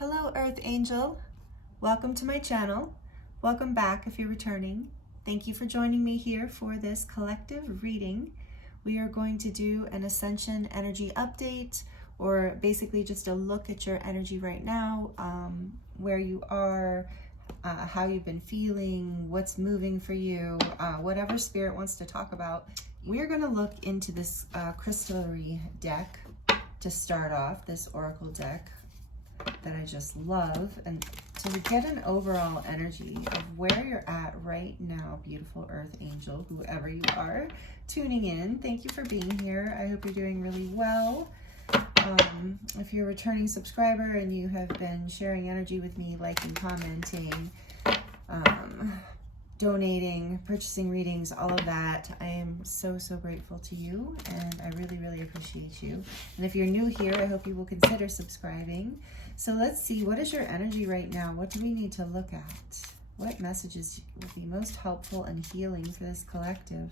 Hello, Earth Angel. Welcome to my channel. Welcome back if you're returning. Thank you for joining me here for this collective reading. We are going to do an Ascension energy update, or basically just a look at your energy right now, where you are, how you've been feeling, what's moving for you, whatever Spirit wants to talk about. We're going to look into this Crystallary deck to start off, this Oracle deck that I just love, and to get an overall energy of where you're at right now, beautiful Earth Angel, whoever you are tuning in. Thank you for being here. I hope you're doing really well. If you're a returning subscriber and you have been sharing energy with me, liking, commenting, donating, purchasing readings, all of that, I am so grateful to you, and I really appreciate you. And if you're new here, I hope you will consider subscribing. So let's see, what is your energy right now? What do we need to look at? What messages will be most helpful and healing for this collective?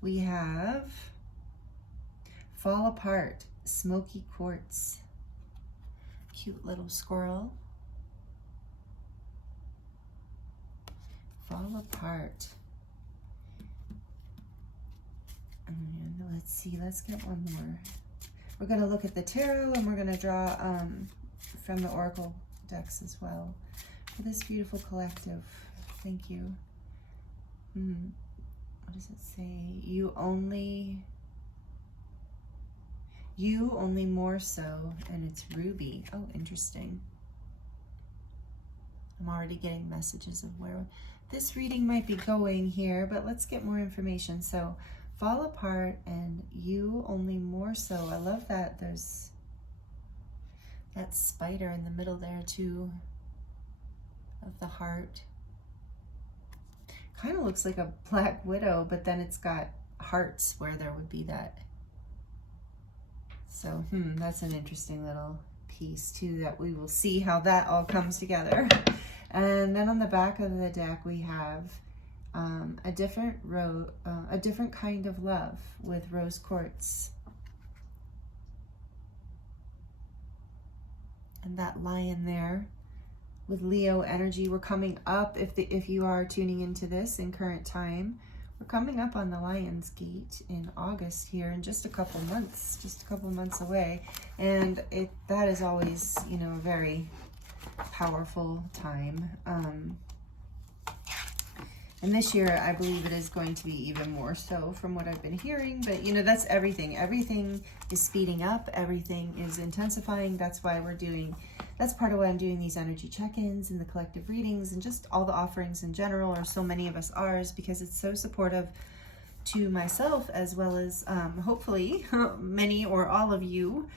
We have Fall Apart, Smoky Quartz, cute little squirrel. Fall Apart. And let's see, let's get one more. We're going to look at the tarot, and we're going to draw from the Oracle decks as well for this beautiful collective. Thank you. What does it say? You only more so, and it's Ruby. Oh, interesting. I'm already getting messages of where this reading might be going here, but let's get more information. So, Fall Apart and You Only More So. I love that there's that spider in the middle there too, of the heart. Kind of looks like a black widow, but then it's got hearts where there would be that. So, that's an interesting little piece too, that we will see how that all comes together. And then on the back of the deck, we have a different kind of love with rose quartz. And that lion there with Leo energy. We're coming up, if you are tuning into this in current time, we're coming up on the Lion's Gate in August here in just a couple months away. And that is always, a very powerful time. And this year, I believe it is going to be even more so from what I've been hearing. But, that's everything. Everything is speeding up. Everything is intensifying. That's part of why I'm doing these energy check-ins and the collective readings and just all the offerings in general, or so many of us are, because it's so supportive to myself, as well as hopefully many or all of you,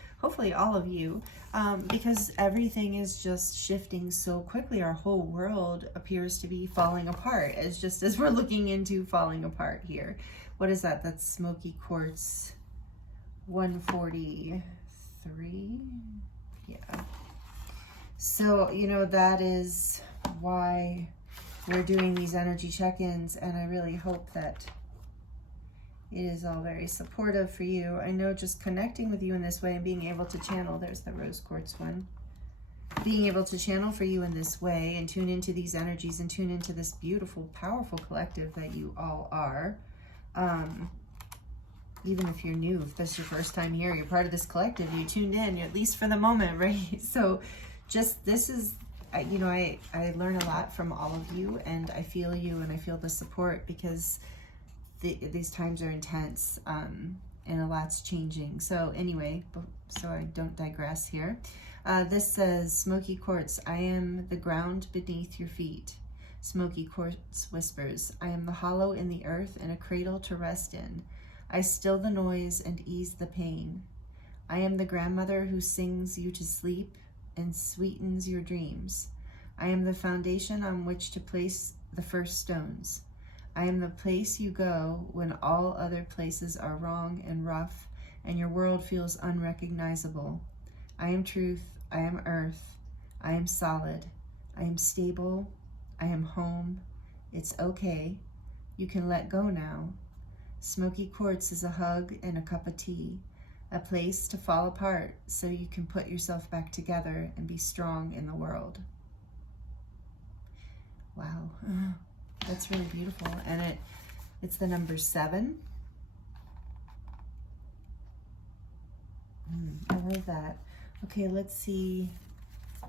because everything is just shifting so quickly. Our whole world appears to be falling apart, as we're looking into falling apart here. What is that? That's Smoky Quartz 143. Yeah. So, that is why we're doing these energy check-ins, and I really hope that it is all very supportive for you. I know just connecting with you in this way and being able to channel, there's the rose quartz one, being able to channel for you in this way and tune into these energies and tune into this beautiful, powerful collective that you all are. Even if you're new, if this is your first time here, you're part of this collective, you tuned in, at least for the moment, right? So this is, I learn a lot from all of you, and I feel you, and I feel the support, because these times are intense, and a lot's changing. So anyway, so I don't digress here. This says, Smoky Quartz, I am the ground beneath your feet. Smoky Quartz whispers, I am the hollow in the earth and a cradle to rest in. I still the noise and ease the pain. I am the grandmother who sings you to sleep and sweetens your dreams. I am the foundation on which to place the first stones. I am the place you go when all other places are wrong and rough, and your world feels unrecognizable. I am truth, I am earth, I am solid, I am stable, I am home. It's okay. You can let go now. Smoky Quartz is a hug and a cup of tea. a place to fall apart so you can put yourself back together and be strong in the world. Wow, that's really beautiful. And it's the number 7. I love that. Okay, let's see.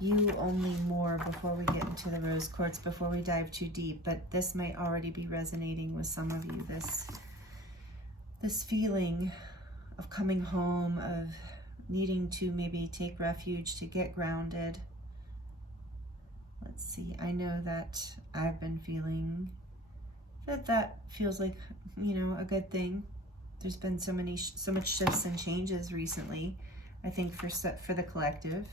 You only more before we get into the rose quartz, before we dive too deep, but this might already be resonating with some of you. This feeling of coming home, of needing to maybe take refuge, to get grounded. Let's see. I know that I've been feeling that feels like, you know, a good thing. There's been so much shifts and changes recently, I think, for the collective.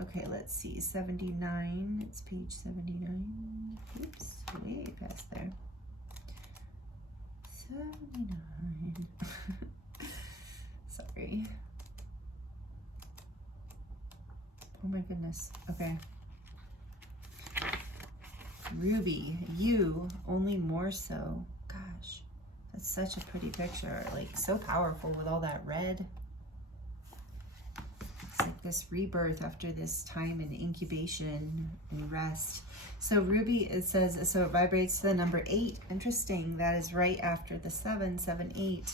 Okay, let's see. 79. It's page 79. Oops, way past there. 79. Sorry. Oh my goodness. Okay. Ruby, you only more so. Gosh, that's such a pretty picture. Like, so powerful with all that red. It's like this rebirth after this time in incubation and rest. So Ruby, it says, so it vibrates to the number 8. Interesting. That is right after the 7, 7, 8.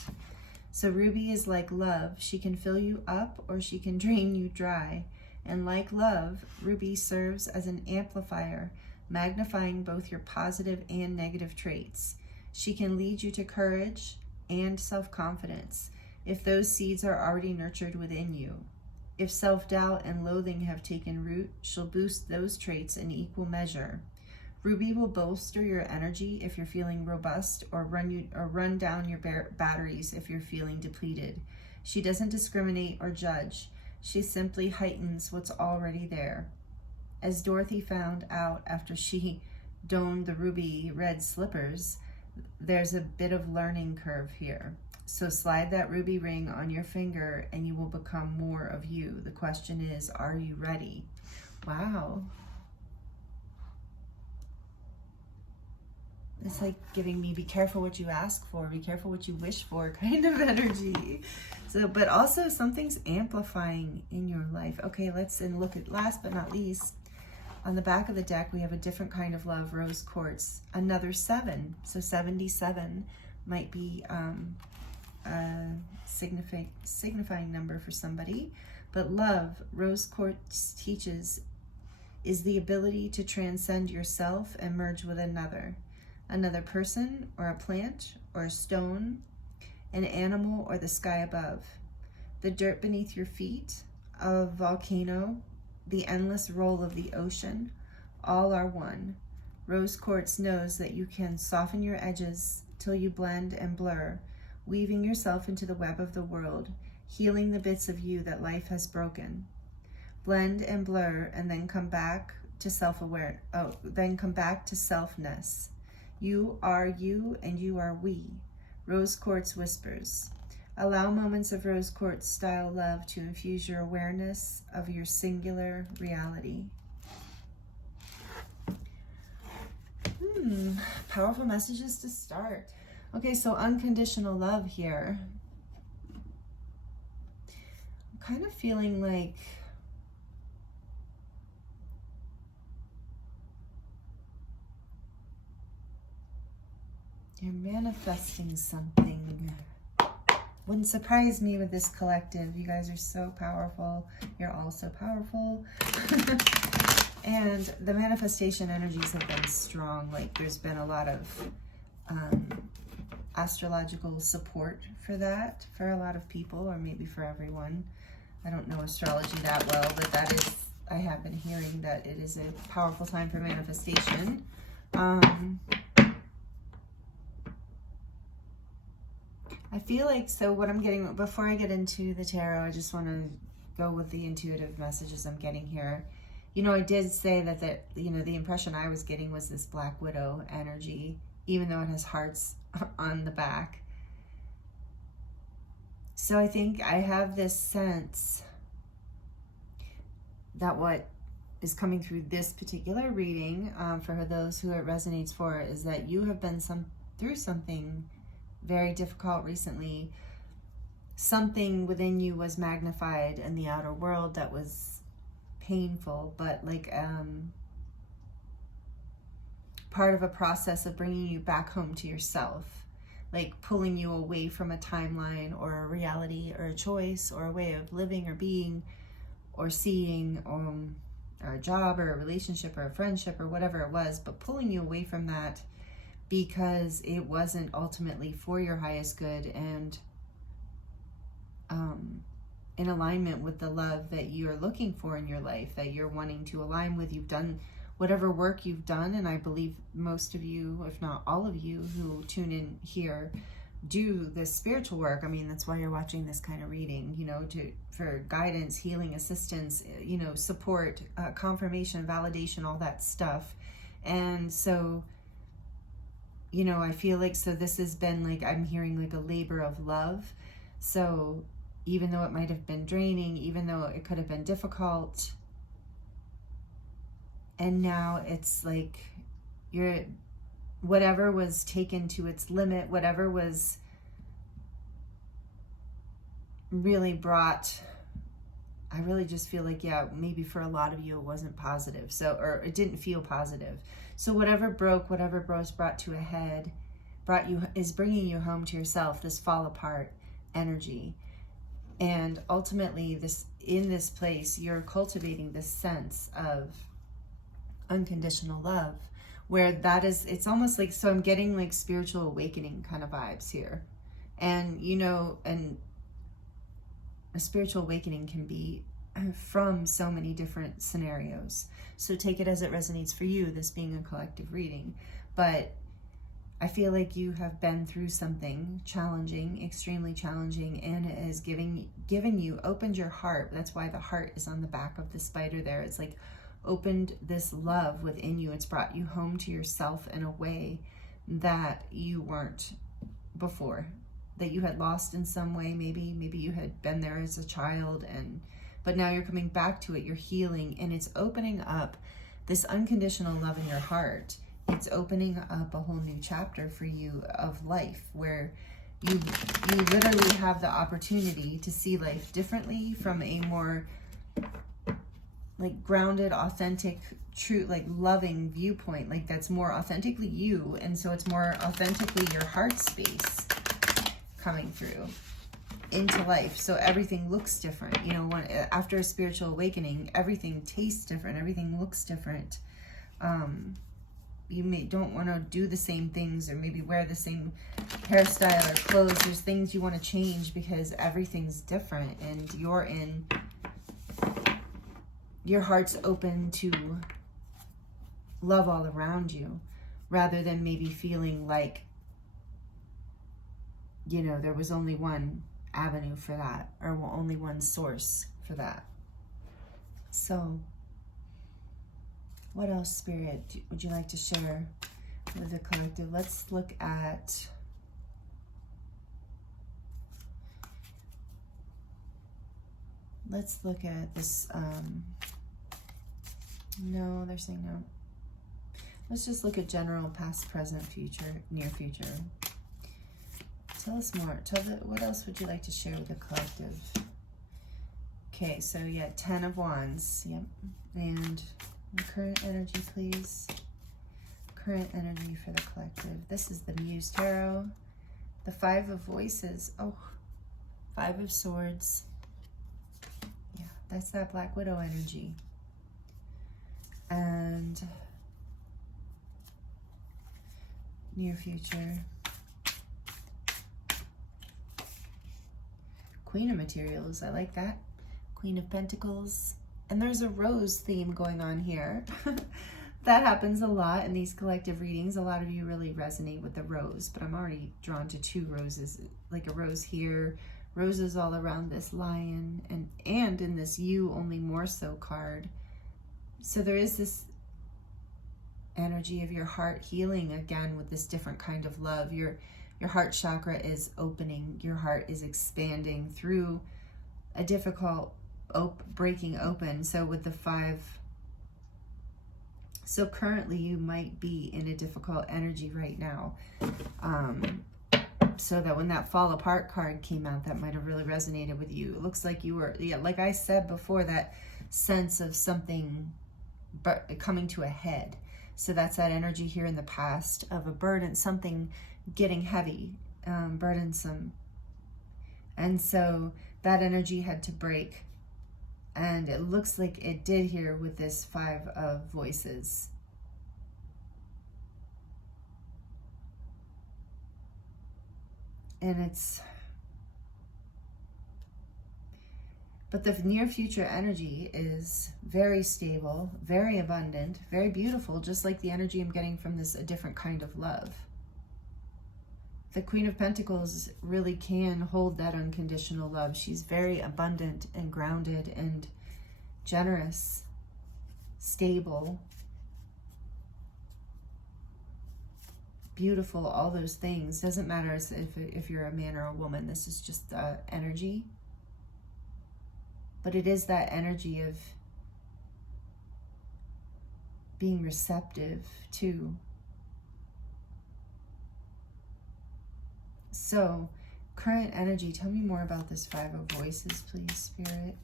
So Ruby is like love. She can fill you up or she can drain you dry. And like love, Ruby serves as an amplifier, magnifying both your positive and negative traits. She can lead you to courage and self-confidence if those seeds are already nurtured within you. If self-doubt and loathing have taken root, she'll boost those traits in equal measure. Ruby will bolster your energy if you're feeling robust, or run down your batteries if you're feeling depleted. She doesn't discriminate or judge. She simply heightens what's already there. As Dorothy found out after she donned the ruby red slippers, there's a bit of learning curve here. So slide that ruby ring on your finger and you will become more of you. The question is, are you ready? Wow. It's like giving me be careful what you ask for, be careful what you wish for kind of energy. So, but also something's amplifying in your life. Okay, let's look at, last but not least, on the back of the deck, we have a different kind of love, rose quartz, another 7. So 77 might be a signifying number for somebody. But love, rose quartz teaches, is the ability to transcend yourself and merge with another person or a plant or a stone, an animal or the sky above, the dirt beneath your feet, a volcano, the endless roll of the ocean, all are one. Rose quartz knows that you can soften your edges till you blend and blur, weaving yourself into the web of the world, healing the bits of you that life has broken. Blend and blur, and then come back to selfness. You are you and you are we. Rose quartz whispers. Allow moments of rose quartz style love to infuse your awareness of your singular reality. Powerful messages to start. Okay, so unconditional love here. I'm kind of feeling like you're manifesting something. Wouldn't surprise me with this collective. You guys are so powerful. You're all so powerful. And the manifestation energies have been strong. Like, there's been a lot of astrological support for that, for a lot of people, or maybe for everyone. I don't know astrology that well, but that is, I have been hearing that it is a powerful time for manifestation. I feel like, so what I'm getting, before I get into the tarot, I just want to go with the intuitive messages I'm getting here. You know, I did say that, the impression I was getting was this Black Widow energy, even though it has hearts on the back. So I think I have this sense that what is coming through this particular reading, for those who it resonates for, is that you have been through something very difficult recently. something within you was magnified in the outer world that was painful, but like part of a process of bringing you back home to yourself, like pulling you away from a timeline or a reality or a choice or a way of living or being or seeing, or a job or a relationship or a friendship or whatever it was, but pulling you away from that because it wasn't ultimately for your highest good and in alignment with the love that you're looking for in your life, that you're wanting to align with. You've done whatever work you've done, and I believe most of you, if not all of you who tune in here, do this spiritual work. I mean, that's why you're watching this kind of reading, you know, for guidance, healing, assistance, you know, support, confirmation, validation, all that stuff. And so, you know, I feel like, so this has been like, I'm hearing like a labor of love. So even though it might have been draining, even though it could have been difficult, and now it's like whatever was taken to its limit, whatever was really brought, I really just feel like, yeah, maybe for a lot of you it wasn't positive, so, or it didn't feel positive. So whatever broke, whatever was brought to a head, is bringing you home to yourself, this fall apart energy. And ultimately, in this place, you're cultivating this sense of unconditional love, where that is, it's almost like, so I'm getting like spiritual awakening kind of vibes here. And, you know, and a spiritual awakening can be from so many different scenarios. So take it as it resonates for you, this being a collective reading. But I feel like you have been through something challenging, extremely challenging, and it has given you, opened your heart. That's why the heart is on the back of the spider there. It's like opened this love within you. It's brought you home to yourself in a way that you weren't before, that you had lost in some way. Maybe you had been there as a child, but now you're coming back to it. You're healing, and it's opening up this unconditional love in your heart. It's opening up a whole new chapter for you of life, where you literally have the opportunity to see life differently from a more like grounded, authentic, true, like loving viewpoint, like that's more authentically you. And so it's more authentically your heart space coming through into life. So everything looks different, you know, after a spiritual awakening, everything tastes different, everything looks different. You don't want to do the same things, or maybe wear the same hairstyle or clothes. There's things you want to change because everything's different, and your heart's open to love all around you, rather than maybe feeling like, you know, there was only one avenue for that, or only one source for that. So what else, Spirit, would you like to share with the collective? Let's look at this. No, they're saying no. Let's just look at general past, present, future, near future. Tell us more. What else would you like to share with the collective? Okay, so yeah, 10 of Wands. Yep. And current energy, please. Current energy for the collective. This is the Muse Tarot. The 5 of Voices. Oh, 5 of Swords. Yeah, that's that Black Widow energy. And near future. Queen of Materials. I like that. Queen of Pentacles. And there's a rose theme going on here. That happens a lot in these collective readings. A lot of you really resonate with the rose, but I'm already drawn to 2 roses, like a rose here, roses all around this lion, and in this You Only More So card. So there is this energy of your heart healing again with this different kind of love. Your heart chakra is opening. Your heart is expanding through a difficult breaking open. So with the 5, so currently you might be in a difficult energy right now. So that when that fall apart card came out, that might have really resonated with you. It looks like you were, yeah, like I said before, that sense of something coming to a head. So that's that energy here in the past of a burden, something getting heavy, burdensome. And so that energy had to break. And it looks like it did here with this 5 of voices. And but the near future energy is very stable, very abundant, very beautiful, just like the energy I'm getting from this, a different kind of love. The Queen of Pentacles really can hold that unconditional love. She's very abundant and grounded and generous, stable, beautiful, all those things. Doesn't matter if you're a man or a woman. This is just energy. But it is that energy of being receptive to. So, current energy, tell me more about this 5 of voices, please, Spirit.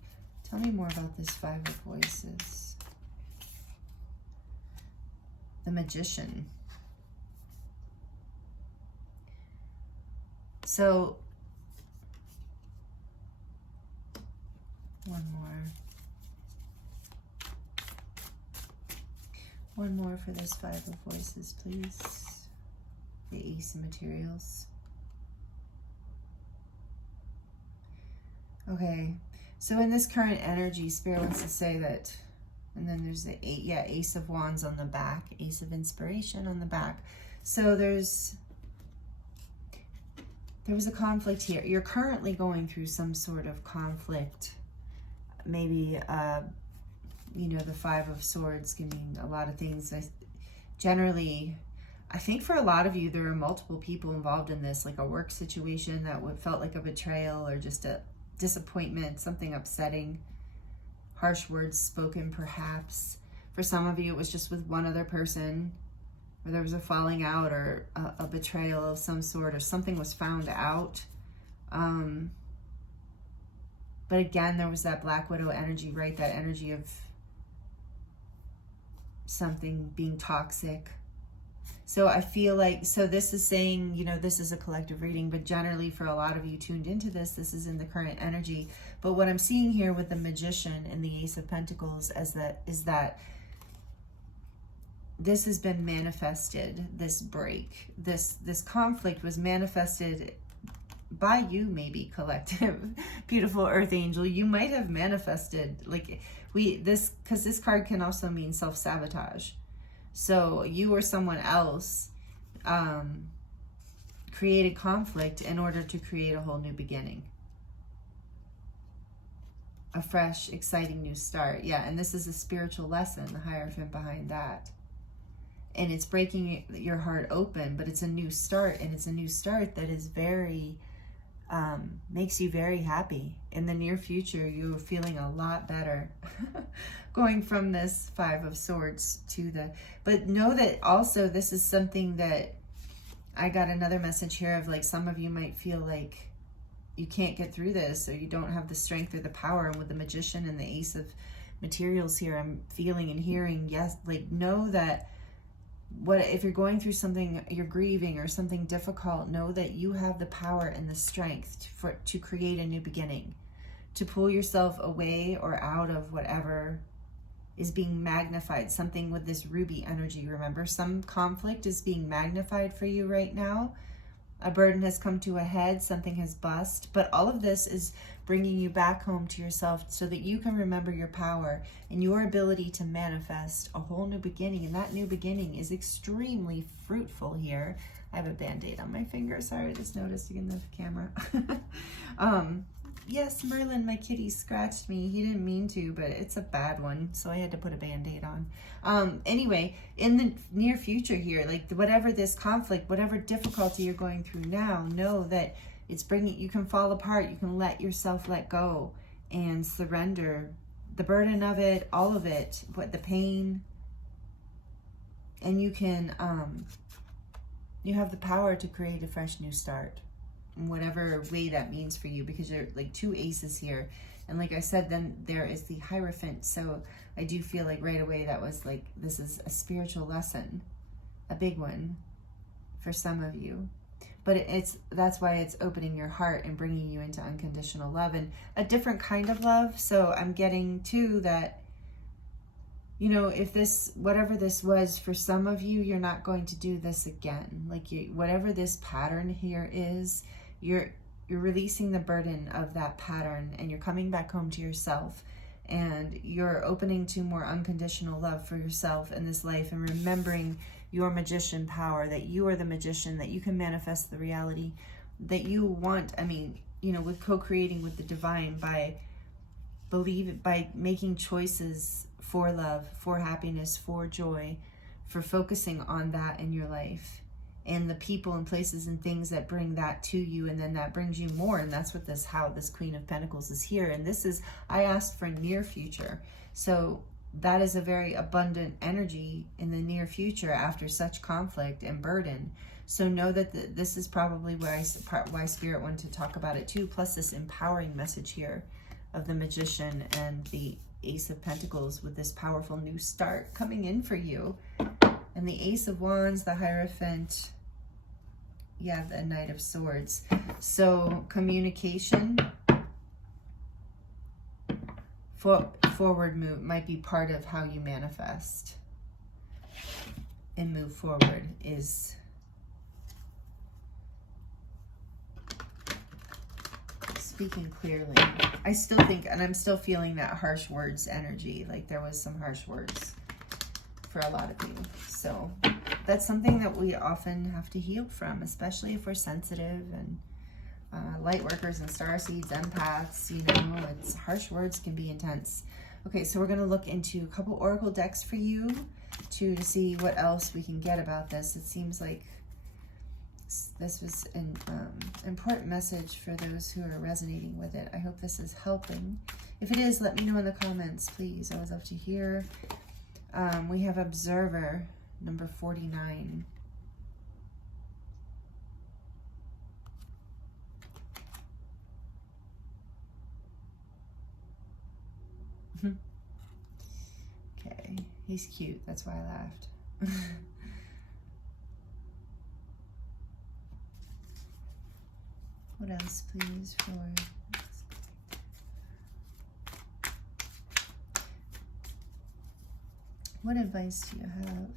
Tell me more about this 5 of voices. The Magician. So, one more for this 5 of voices, please. The Ace of Materials. Okay, so in this current energy, Spirit wants to say that, and then there's the Ace of Wands on the back, Ace of Inspiration on the back. So there was a conflict here. You're currently going through some sort of conflict. Maybe, you know, the 5 of Swords can mean a lot of things. Generally, I think for a lot of you, there are multiple people involved in this, like a work situation that felt like a betrayal or just a disappointment, something upsetting, harsh words spoken perhaps. For some of you, it was just with one other person, or there was a falling out or a betrayal of some sort, or something was found out. But again, there was that Black Widow energy, right? That energy of something being toxic. So I feel like, so this is saying, you know, this is a collective reading, but generally for a lot of you tuned into this, this is in the current energy. But what I'm seeing here with the Magician and the Ace of Pentacles is that this has been manifested, this break. This conflict was manifested by you, maybe, collective. Beautiful Earth Angel. You might have manifested, like, because this card can also mean self-sabotage. So you or someone else created conflict in order to create a whole new beginning. A fresh, exciting new start. Yeah, and this is a spiritual lesson, the Hierophant behind that. And it's breaking your heart open, but it's a new start, and it's a new start that is very, makes you very happy. In the near future, you're feeling a lot better. Going from this 5 of Swords to the, but know that also this is something that I got another message here of, like, some of you might feel like you can't get through this, or you don't have the strength or the power. And with the Magician and the Ace of Materials here, I'm feeling and hearing, yes, like, know that if you're going through something, you're grieving or something difficult, know that you have the power and the strength to create a new beginning, to pull yourself away or out of whatever is being magnified. Something with this ruby energy, remember, some conflict is being magnified for you right now. A burden has come to a head, something has bust, but all of this is bringing you back home to yourself so that you can remember your power and your ability to manifest a whole new beginning. And that new beginning is extremely fruitful here. I have a Band-Aid on my finger. Sorry, I just noticed in the camera. Yes, Merlin, my kitty, scratched me. He didn't mean to, but it's a bad one, so I had to put a Band-Aid on. Anyway, in the near future here, like, whatever this conflict, whatever difficulty you're going through now, know that it's bringing, you can fall apart. You can let yourself let go and surrender the burden of it, all of it, what the pain, and you can, you have the power to create a fresh new start. whatever way that means for you, because you're like 2 aces here. And like I said, then there is the Hierophant. So I do feel like right away that was like, this is a spiritual lesson, a big one for some of you. But that's why it's opening your heart and bringing you into unconditional love, and a different kind of love. So I'm getting too that, you know, if this, whatever this was for some of you, you're not going to do this again. Like whatever this pattern here is, you're releasing the burden of that pattern, and you're coming back home to yourself, and you're opening to more unconditional love for yourself in this life, and remembering your magician power, that you are the magician, that you can manifest the reality that you want. I mean, you know, with co-creating with the divine, by making choices for love, for happiness, for joy, for focusing on that in your life, and the people and places and things that bring that to you, and then that brings you more. And that's what this Queen of Pentacles is here. And this is, I asked for near future. So that is a very abundant energy in the near future after such conflict and burden. So know that this is probably why Spirit wanted to talk about it too, plus this empowering message here of the Magician and the Ace of Pentacles, with this powerful new start coming in for you. And the Ace of Wands, the Hierophant, yeah, the Knight of Swords. So communication, forward move might be part of how you manifest and move forward, is speaking clearly. I still think, and I'm still feeling that harsh words energy, like there was some harsh words for a lot of you. So that's something that we often have to heal from, especially if we're sensitive and light workers and starseeds, empaths, you know, it's harsh words can be intense. Okay, so we're going to look into a couple oracle decks for you to see what else we can get about this. It seems like this was an important message for those who are resonating with it. I hope this is helping. If it is, let me know in the comments, please. I would love to hear. We have Observer, number 49. Okay, he's cute. That's why I laughed. What else, please, for... What advice do you have?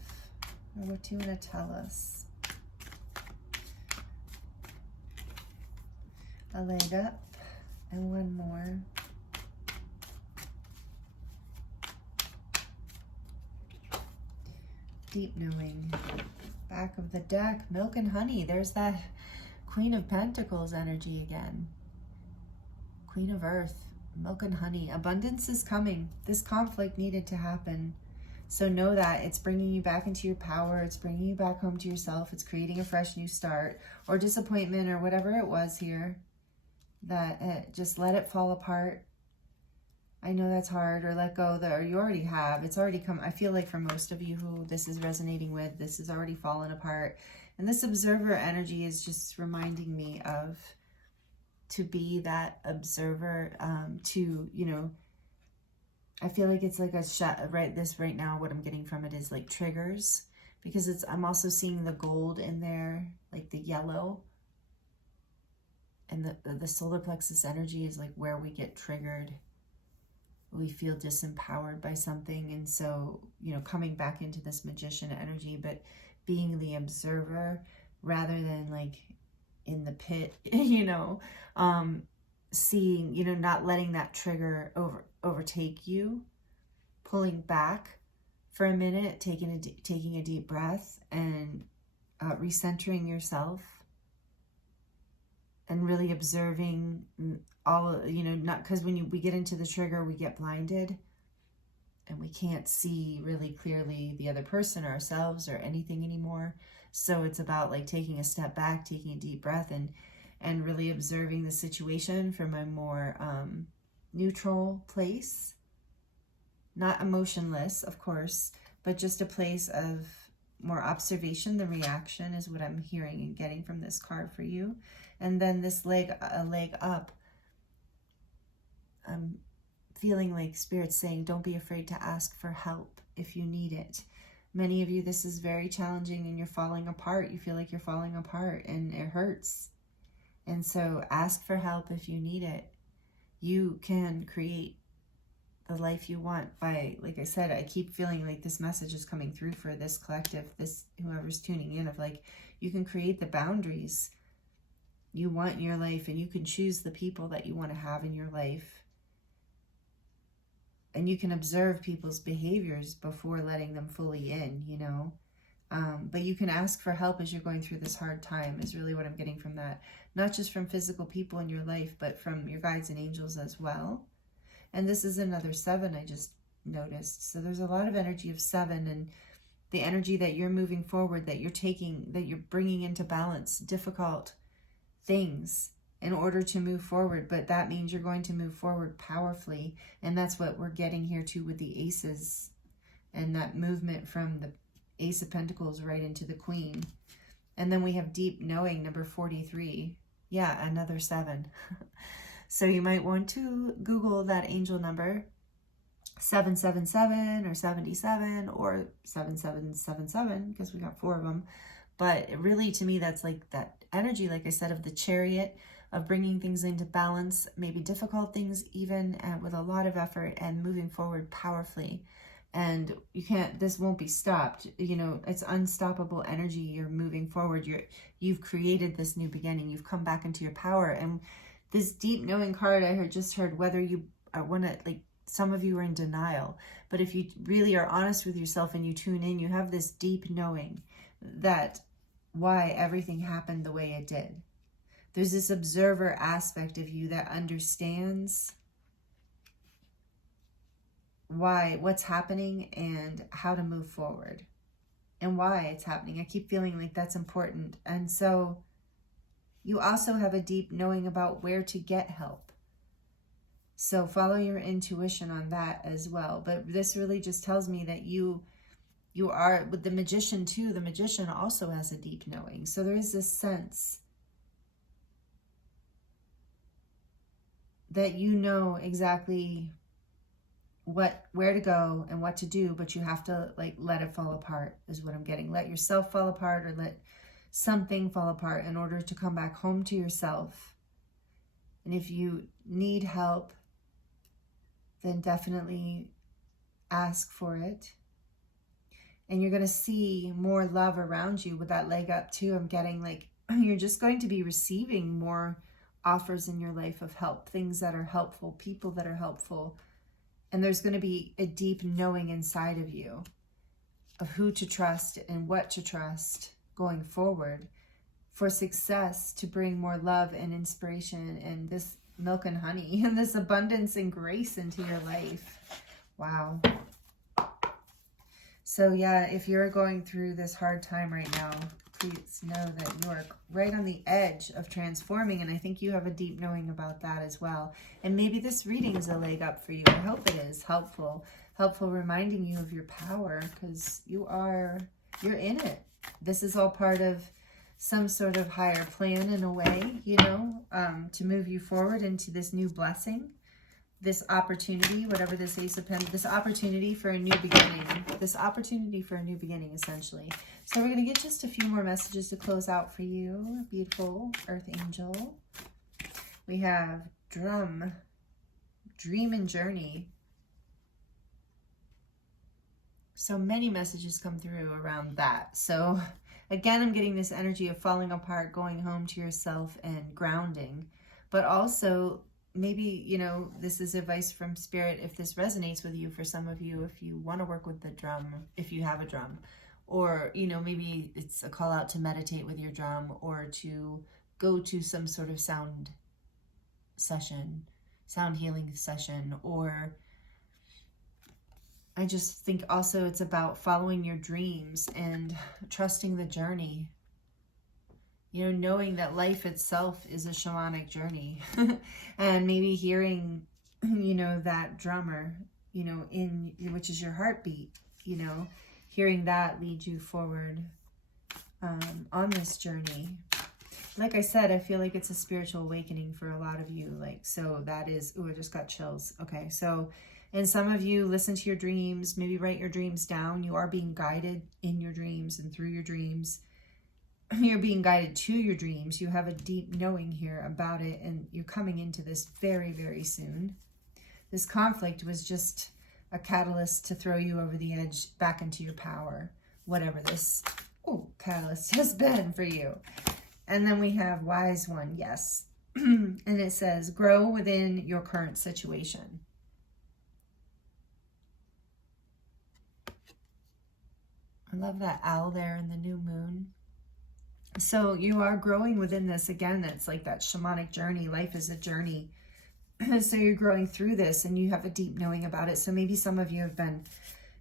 Or what do you want to tell us? A leg up, and one more. Deep knowing. Back of the deck, milk and honey. There's that Queen of Pentacles energy again. Queen of Earth, milk and honey. Abundance is coming. This conflict needed to happen. So know that it's bringing you back into your power. It's bringing you back home to yourself. It's creating a fresh new start, or disappointment, or whatever it was here. That just let it fall apart. I know that's hard, or let go, or you already have. It's already come. I feel like for most of you who this is resonating with, this has already fallen apart. And this observer energy is just reminding me of to be that observer, to, you know, I feel like it's like a shot, right? This right now, what I'm getting from it is like triggers, because I'm also seeing the gold in there, like the yellow. And the solar plexus energy is like where we get triggered. We feel disempowered by something. And so, you know, coming back into this magician energy, but being the observer rather than like in the pit, you know, seeing, you know, not letting that trigger overtake you, pulling back for a minute, taking a deep breath, and recentering yourself, and really observing all, you know, not because when we get into the trigger, we get blinded and we can't see really clearly the other person or ourselves or anything anymore. So it's about like taking a step back, taking a deep breath, and really observing the situation from a more neutral place. Not emotionless, of course, but just a place of more observation than reaction is what I'm hearing and getting from this card for you. And then this leg up, I'm feeling like Spirit's saying, don't be afraid to ask for help if you need it. Many of you, this is very challenging and you're falling apart. You feel like you're falling apart and it hurts. And so ask for help if you need it. You can create the life you want by, like I said, I keep feeling like this message is coming through for this collective, this whoever's tuning in, of like, you can create the boundaries you want in your life, and you can choose the people that you want to have in your life. And you can observe people's behaviors before letting them fully in, you know. But you can ask for help as you're going through this hard time is really what I'm getting from that. Not just from physical people in your life, but from your guides and angels as well. And this is another 7 I just noticed. So there's a lot of energy of 7, and the energy that you're moving forward, that you're taking, that you're bringing into balance difficult things in order to move forward. But that means you're going to move forward powerfully. And that's what we're getting here too with the aces and that movement from the Ace of Pentacles right into the Queen. And then we have deep knowing, number 43. Yeah, another 7. So you might want to Google that angel number, 777 or 77 or 7777, because we got 4 of them. But really, to me, that's like that energy, like I said, of the Chariot, of bringing things into balance, maybe difficult things even, with a lot of effort and moving forward powerfully. And you can't, this won't be stopped. You know, it's unstoppable energy. You're moving forward. You've created this new beginning. You've come back into your power. And this deep knowing card, I just heard whether you want to, like, some of you are in denial, but if you really are honest with yourself and you tune in, you have this deep knowing that why everything happened the way it did. There's this observer aspect of you that understands why, what's happening and how to move forward and why it's happening. I keep feeling like that's important. And so you also have a deep knowing about where to get help. So follow your intuition on that as well. But this really just tells me that you are, with the Magician too, the Magician also has a deep knowing. So there is this sense that you know exactly where to go and what to do, but you have to, like, let it fall apart is what I'm getting. Let yourself fall apart, or let something fall apart in order to come back home to yourself. And if you need help, then definitely ask for it. And you're going to see more love around you with that leg up too. I'm getting like you're just going to be receiving more offers in your life of help, things that are helpful, people that are helpful. And there's going to be a deep knowing inside of you of who to trust and what to trust going forward for success, to bring more love and inspiration and this milk and honey and this abundance and grace into your life. Wow. So yeah, if you're going through this hard time right now, please know that you are right on the edge of transforming, and I think you have a deep knowing about that as well. And maybe this reading is a leg up for you. I hope it is helpful reminding you of your power, because you're in it. This is all part of some sort of higher plan in a way, you know, to move you forward into this new blessing, this opportunity, whatever this Ace of Pentacles, this opportunity for a new beginning, essentially. So we're going to get just a few more messages to close out for you, beautiful Earth Angel. We have Drum, Dream and Journey. So many messages come through around that. So again, I'm getting this energy of falling apart, going home to yourself and grounding, but also maybe, you know, this is advice from Spirit if this resonates with you. For some of you, if you want to work with the drum, if you have a drum, or, you know, maybe it's a call out to meditate with your drum, or to go to some sort of sound session, sound healing session, or I just think also it's about following your dreams and trusting the journey. You know, knowing that life itself is a shamanic journey. And maybe hearing, you know, that drummer, you know, which is your heartbeat, you know, hearing that lead you forward on this journey. Like I said, I feel like it's a spiritual awakening for a lot of you. Like, so that is, oh, I just got chills. Okay, so, and some of you listen to your dreams, maybe write your dreams down. You are being guided in your dreams and through your dreams. You're being guided to your dreams. You have a deep knowing here about it, and you're coming into this very, very soon. This conflict was just a catalyst to throw you over the edge back into your power, whatever this catalyst has been for you. And then we have wise one, yes. And it says, grow within your current situation. I love that owl there in the new moon. So you are growing within this. Again, it's like that shamanic journey. Life is a journey. So you're growing through this and you have a deep knowing about it. So maybe some of you have been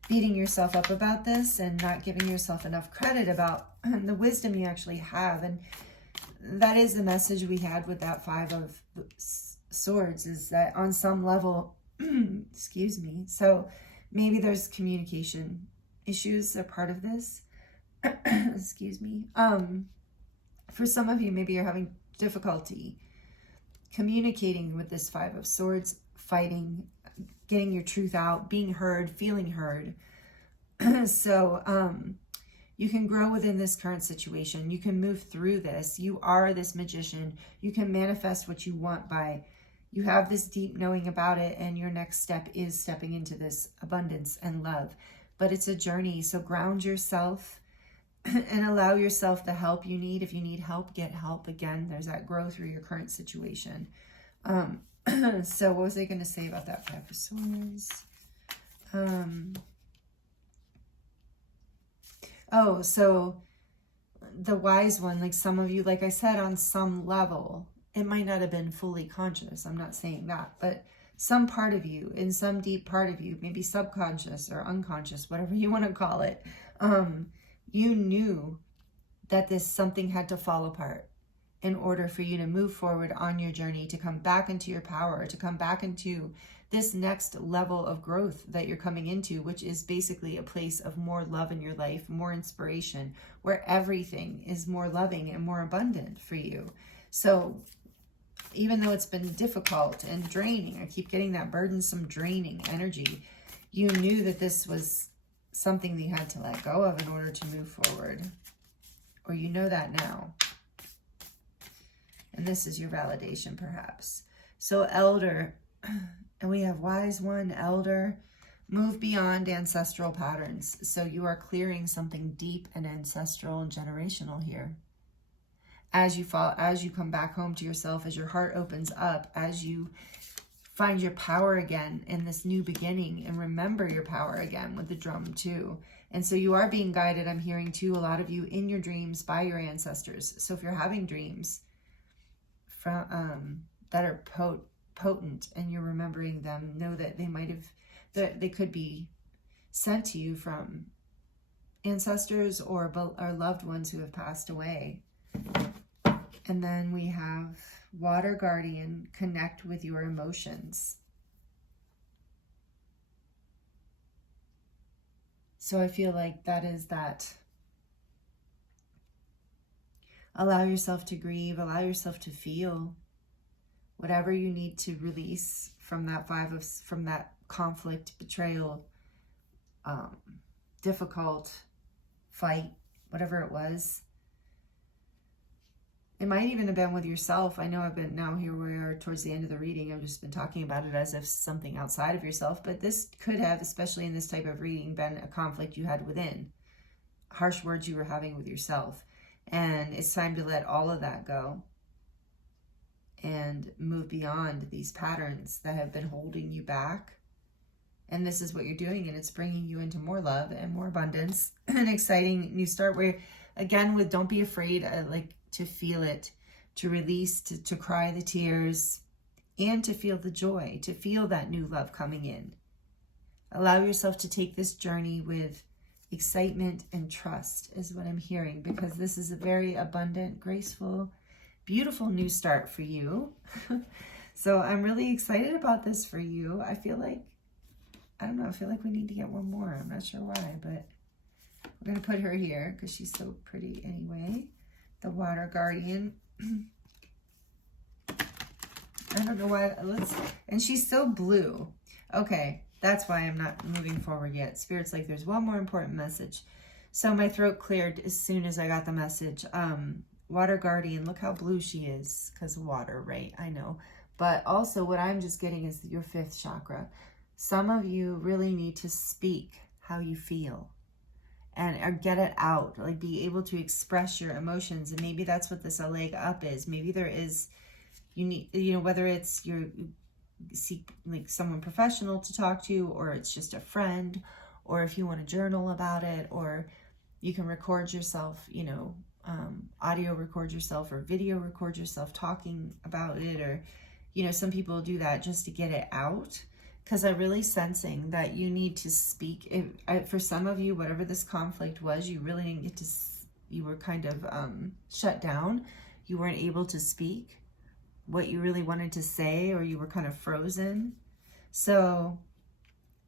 beating yourself up about this and not giving yourself enough credit about the wisdom you actually have. And that is the message we had with that 5 of Swords, is that on some level, excuse me, so maybe there's communication issues that are part of this. Excuse me. For some of you, maybe you're having difficulty communicating with this 5 of Swords, fighting, getting your truth out, being heard, feeling heard. So you can grow within this current situation. You can move through this. You are this magician. You can manifest what you want by, you have this deep knowing about it, and your next step is stepping into this abundance and love. But it's a journey, so ground yourself and allow yourself the help you need. If you need help, get help. Again, there's that grow through your current situation. So what was I going to say about that 5 of Swords? Oh, so the wise one, like some of you, like I said, on some level, it might not have been fully conscious. I'm not saying that, but some part of you, in some deep part of you, maybe subconscious or unconscious, whatever you want to call it, you knew that this something had to fall apart in order for you to move forward on your journey, to come back into your power, to come back into this next level of growth that you're coming into, which is basically a place of more love in your life, more inspiration, where everything is more loving and more abundant for you. So even though it's been difficult and draining, I keep getting that burdensome, draining energy, you knew that this was something that you had to let go of in order to move forward. Or you know that now. And this is your validation, perhaps. So elder, and we have wise one, elder, move beyond ancestral patterns. So you are clearing something deep and ancestral and generational here. As you fall, as you come back home to yourself, as your heart opens up, as you find your power again in this new beginning, and remember your power again with the drum too. And so you are being guided, I'm hearing too, a lot of you in your dreams by your ancestors. So if you're having dreams from that are potent and you're remembering them, know that they might have, that they could be sent to you from ancestors or loved ones who have passed away. And then we have water guardian, connect with your emotions. So I feel like that is that. Allow yourself to grieve, allow yourself to feel whatever you need to release from that from that conflict, betrayal, difficult fight, whatever it was. It might even have been with yourself. I know I've been, now here we are towards the end of the reading, I've just been talking about it as if something outside of yourself, but this could have, especially in this type of reading, been a conflict you had within, harsh words you were having with yourself. And it's time to let all of that go and move beyond these patterns that have been holding you back. And this is what you're doing, and it's bringing you into more love and more abundance, an exciting new start where, again, with don't be afraid, like to feel it, to release, to cry the tears, and to feel the joy, to feel that new love coming in. Allow yourself to take this journey with excitement and trust is what I'm hearing, because this is a very abundant, graceful, beautiful new start for you. So I'm really excited about this for you. I feel like, I don't know, I feel like we need to get one more. I'm not sure why, but We're going to put her here because she's so pretty anyway. The Water Guardian. I don't know why. And she's so blue. Okay, that's why I'm not moving forward yet. Spirit's like, there's one more important message. So my throat cleared as soon as I got the message. Water Guardian, look how blue she is because of water, right? I know. But also what I'm just getting is your 5th chakra. Some of you really need to speak how you feel and or get it out, like be able to express your emotions. And maybe that's what this a leg up is. Maybe there is, you need, you know, whether it's you seek like someone professional to talk to, or it's just a friend, or if you want to journal about it, or you can record yourself, you know, audio record yourself or video record yourself talking about it, or, you know, some people do that just to get it out. Because I'm really sensing that you need to speak. For some of you, whatever this conflict was, you really didn't get to, you were kind of shut down. You weren't able to speak what you really wanted to say, or you were kind of frozen. So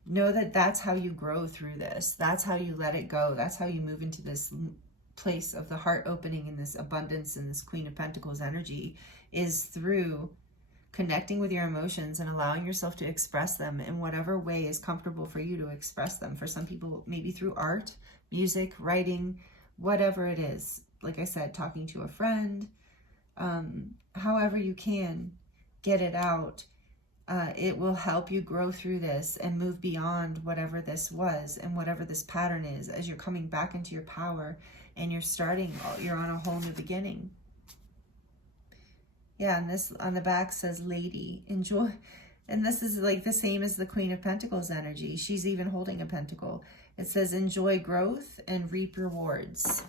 know that that's how you grow through this. That's how you let it go. That's how you move into this place of the heart opening and this abundance and this Queen of Pentacles energy, is through connecting with your emotions and allowing yourself to express them in whatever way is comfortable for you to express them. For some people, maybe through art, music, writing, whatever it is. Like I said, talking to a friend, however you can get it out. It will help you grow through this and move beyond whatever this was and whatever this pattern is, as you're coming back into your power and you're on a whole new beginning. Yeah, and this on the back says lady, enjoy. And this is like the same as the Queen of Pentacles energy. She's even holding a pentacle. It says enjoy growth and reap rewards.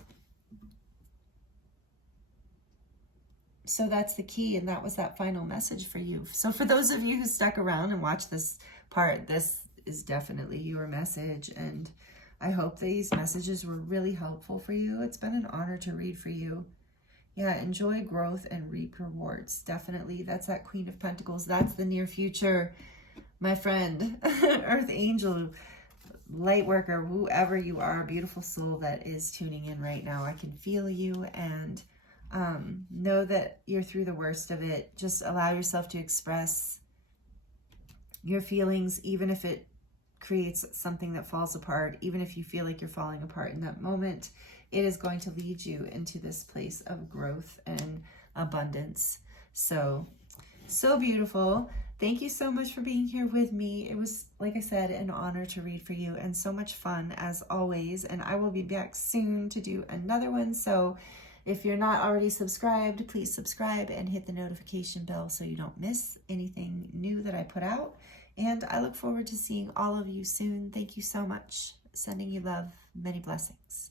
So that's the key, and that was that final message for you. So for those of you who stuck around and watched this part, this is definitely your message, and I hope these messages were really helpful for you. It's been an honor to read for you. Yeah, enjoy growth and reap rewards. Definitely, that's that Queen of Pentacles. That's the near future, my friend, Earth Angel, light worker, whoever you are, beautiful soul that is tuning in right now. I can feel you, and know that you're through the worst of it. Just allow yourself to express your feelings, even if it creates something that falls apart, even if you feel like you're falling apart in that moment. It is going to lead you into this place of growth and abundance. So beautiful. Thank you so much for being here with me. It was, like I said, an honor to read for you, and so much fun as always. And I will be back soon to do another one. So if you're not already subscribed, please subscribe and hit the notification bell so you don't miss anything new that I put out. And I look forward to seeing all of you soon. Thank you so much. Sending you love. Many blessings.